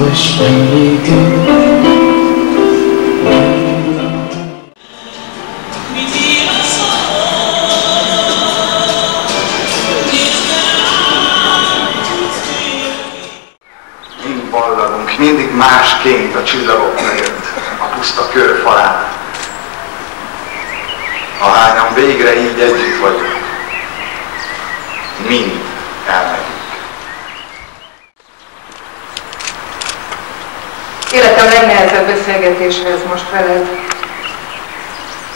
wish me good. Mind ballagunk, mindig másként a csillagok mögött, a puszta kör falán. Ahányan végre így együtt vagyunk, mind elmegyünk. Életem legnehezebb beszélgetése ez most veled.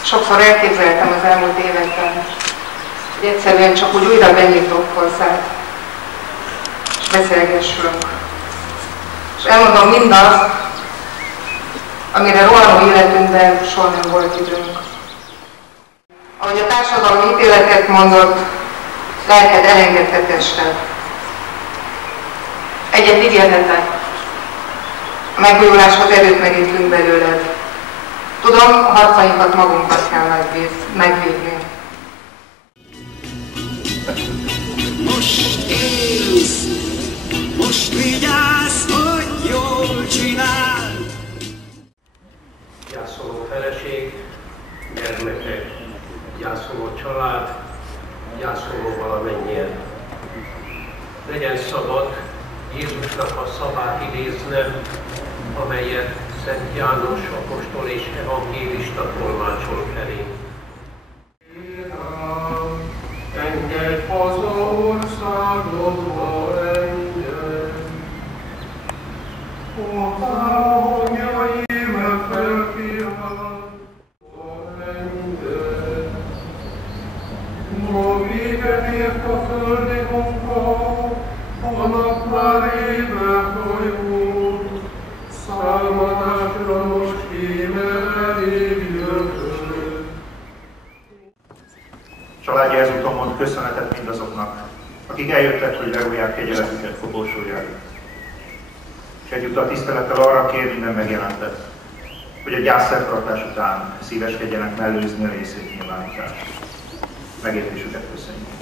Sokszor elképzeltem az elmúlt években, hogy egyszerűen csak úgy újra benyitok hozzád, és beszélgessünk. És elmondom mindazt, amire rohanó életünkben soha nem volt időnk. Ahogy a társadalmi ítéletet mondott, lelked elengedhetetlen. Egyet ígérhetek, a megújuláshoz erőt merítünk belőled. Tudom, a harcainkat magunkat kell megvívni. Most élsz, most vigyázz, hogy jól csinál. Gyászoló feleség, gyermekek, gyászoló család, gyászoló valamennyien. Legyen szabad Jézusnak a szavát idéznem, amelyet Szent János apostol és evangélista tolmácsol felé. Engedj haza országodba engedj, hozzá hangjaim felkiáll, engedj. Ma véget ért a földi munka, a nap már éve folyó, számadásra most íme elég jövő. Családja ezúton mond köszönetet mindazoknak, akik eljöttek, hogy leolják kegyeletüket fotósójára. És egyúttal tisztelettel arra kér minden megjelentet, hogy a gyászszertartás után szíveskedjenek mellőzni a részvétnyilvánítást. Megértésüket köszönjük.